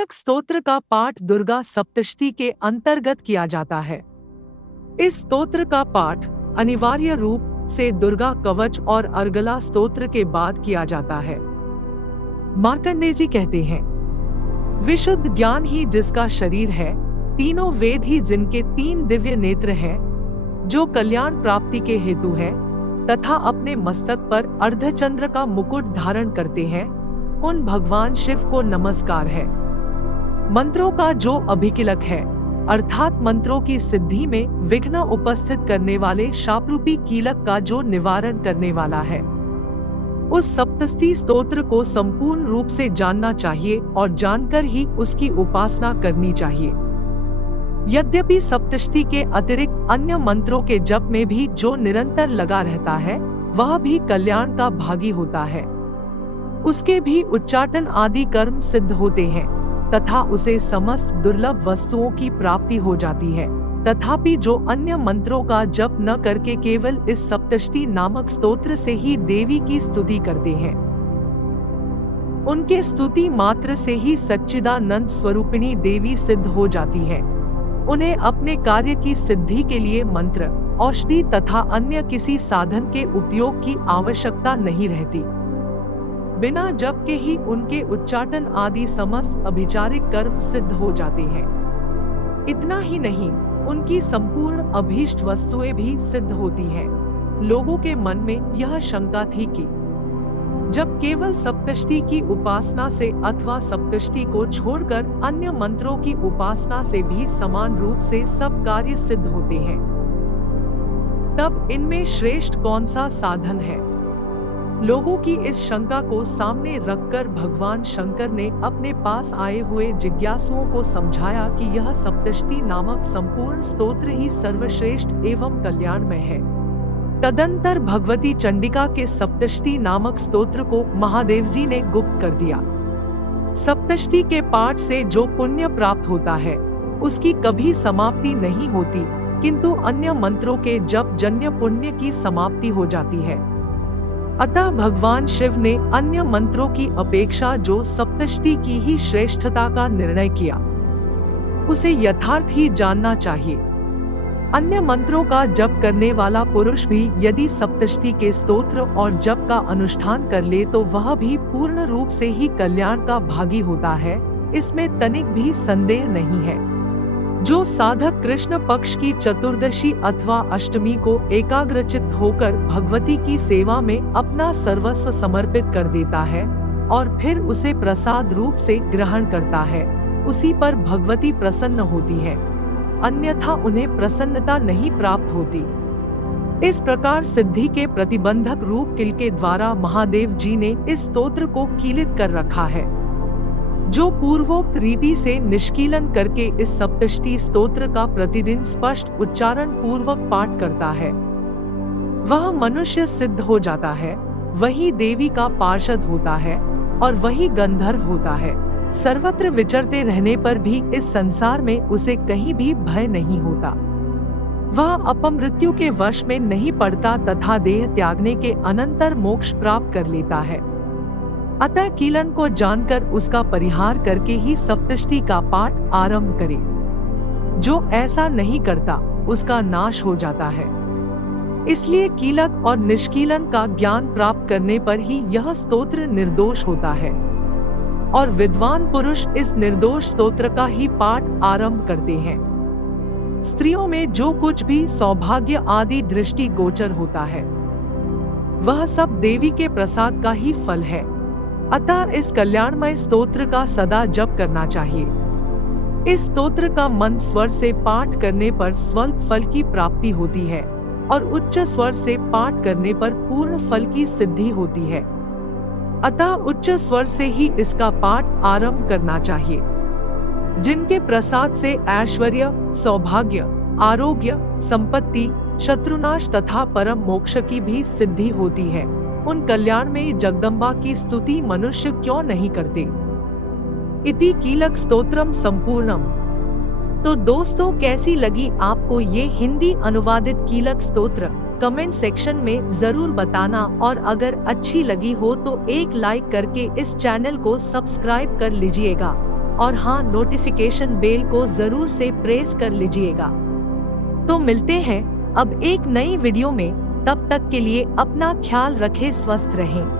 कीलक स्तोत्र का पाठ दुर्गा सप्तशती के अंतर्गत किया जाता है। इस स्तोत्र का पाठ अनिवार्य रूप से दुर्गा कवच और अर्गला स्तोत्र के बाद किया जाता है। मार्कंडेय जी कहते हैं, विशुद्ध ज्ञान ही जिसका शरीर है, तीनों वेद ही जिनके 3 दिव्य नेत्र हैं, जो कल्याण प्राप्ति के हेतु है तथा अपने मस्तक पर अर्धचंद्र का मुकुट धारण करते हैं, उन भगवान शिव को नमस्कार है। मंत्रों का जो अभिकीलक है, अर्थात मंत्रों की सिद्धि में विघ्न उपस्थित करने वाले शापरूपी कीलक का जो निवारण करने वाला है, उस सप्तशती स्तोत्र को संपूर्ण रूप से जानना चाहिए और जानकर ही उसकी उपासना करनी चाहिए। यद्यपि सप्तशती के अतिरिक्त अन्य मंत्रों के जप में भी जो निरंतर लगा रहता है, वह भी कल्याण का भागी होता है। उसके भी उच्चाटन आदि कर्म सिद्ध होते हैं तथा उसे समस्त दुर्लभ वस्तुओं की प्राप्ति हो जाती है। तथापि जो अन्य मंत्रों का जप न करके केवल इस सप्तशती नामक स्तोत्र से ही देवी की स्तुति करते हैं, उनके स्तुति मात्र से ही सच्चिदानंद स्वरूपिणी देवी सिद्ध हो जाती है। उन्हें अपने कार्य की सिद्धि के लिए मंत्र, औषधि तथा अन्य किसी साधन के उपयोग की आवश्यकता नहीं रहती। बिना जप के ही उनके उच्चाटन आदि समस्त अभिचारिक कर्म सिद्ध हो जाते हैं। इतना ही नहीं, उनकी संपूर्ण अभीष्ट वस्तुएं भी सिद्ध होती हैं। लोगों के मन में यह शंका थी कि जब केवल सप्तशती की उपासना से अथवा सप्तशती को छोड़कर अन्य मंत्रों की उपासना से भी समान रूप से सब कार्य सिद्ध होते हैं, तब इनमें श्रेष्ठ कौन सा साधन है? लोगों की इस शंका को सामने रखकर भगवान शंकर ने अपने पास आए हुए जिज्ञासुओं को समझाया कि यह सप्तशती नामक संपूर्ण स्तोत्र ही सर्वश्रेष्ठ एवं कल्याणमय है। तदंतर भगवती चंडिका के सप्तशती नामक स्तोत्र को महादेव जी ने गुप्त कर दिया। सप्तशती के पाठ से जो पुण्य प्राप्त होता है, उसकी कभी समाप्ति नहीं होती, किंतु अन्य मंत्रों के जप जन्य पुण्य की समाप्ति हो जाती है। अतः भगवान शिव ने अन्य मंत्रों की अपेक्षा जो सप्तशती की ही श्रेष्ठता का निर्णय किया, उसे यथार्थ ही जानना चाहिए। अन्य मंत्रों का जप करने वाला पुरुष भी यदि सप्तशती के स्तोत्र और जप का अनुष्ठान कर ले तो वह भी पूर्ण रूप से ही कल्याण का भागी होता है, इसमें तनिक भी संदेह नहीं है। जो साधक कृष्ण पक्ष की चतुर्दशी अथवा अष्टमी को एकाग्रचित्त होकर भगवती की सेवा में अपना सर्वस्व समर्पित कर देता है और फिर उसे प्रसाद रूप से ग्रहण करता है, उसी पर भगवती प्रसन्न होती है, अन्यथा उन्हें प्रसन्नता नहीं प्राप्त होती। इस प्रकार सिद्धि के प्रतिबंधक रूप किल के द्वारा महादेव जी ने इस स्तोत्र को कीलित कर रखा है। जो पूर्वोक्त रीति से निष्कीलन करके इस सप्तशती स्तोत्र का प्रतिदिन स्पष्ट उच्चारण पूर्वक पाठ करता है, वह मनुष्य सिद्ध हो जाता है, वही देवी का पार्षद होता है और वही गंधर्व होता है। सर्वत्र विचरते रहने पर भी इस संसार में उसे कहीं भी भय नहीं होता। वह अपमृत्यु के वश में नहीं पड़ता तथा देह त्यागने के अनंतर मोक्ष प्राप्त कर लेता है। अतः कीलन को जानकर उसका परिहार करके ही सप्तशती का पाठ आरंभ करे। जो ऐसा नहीं करता, उसका नाश हो जाता है। इसलिए कीलक और निष्कीलन का ज्ञान प्राप्त करने पर ही यह स्तोत्र निर्दोष होता है और विद्वान पुरुष इस निर्दोष स्तोत्र का ही पाठ आरंभ करते हैं। स्त्रियों में जो कुछ भी सौभाग्य आदि दृष्टि गोचर होता है, वह सब देवी के प्रसाद का ही फल है। अतः इस कल्याणमय स्तोत्र का सदा जप करना चाहिए। इस स्तोत्र का मंद स्वर से पाठ करने पर स्वल्प फल की प्राप्ति होती है और उच्च स्वर से पाठ करने पर पूर्ण फल की सिद्धि होती है। अतः उच्च स्वर से ही इसका पाठ आरंभ करना चाहिए। जिनके प्रसाद से ऐश्वर्य, सौभाग्य, आरोग्य, संपत्ति, शत्रुनाश तथा परम मोक्ष की भी सिद्धि होती है, उन कल्याणमयी जगदम्बा की स्तुति मनुष्य क्यों नहीं करते। इति कीलक स्तोत्रम संपूर्णम। तो दोस्तों, कैसी लगी आपको ये हिंदी अनुवादित कीलक स्तोत्र? कमेंट सेक्शन में जरूर बताना और अगर अच्छी लगी हो तो एक लाइक करके इस चैनल को सब्सक्राइब कर लीजिएगा और हाँ, नोटिफिकेशन बेल को जरूर से प्रेस कर लीजिएगा। तो मिलते हैं अब एक नई वीडियो में, तब तक के लिए अपना ख्याल रखें, स्वस्थ रहें।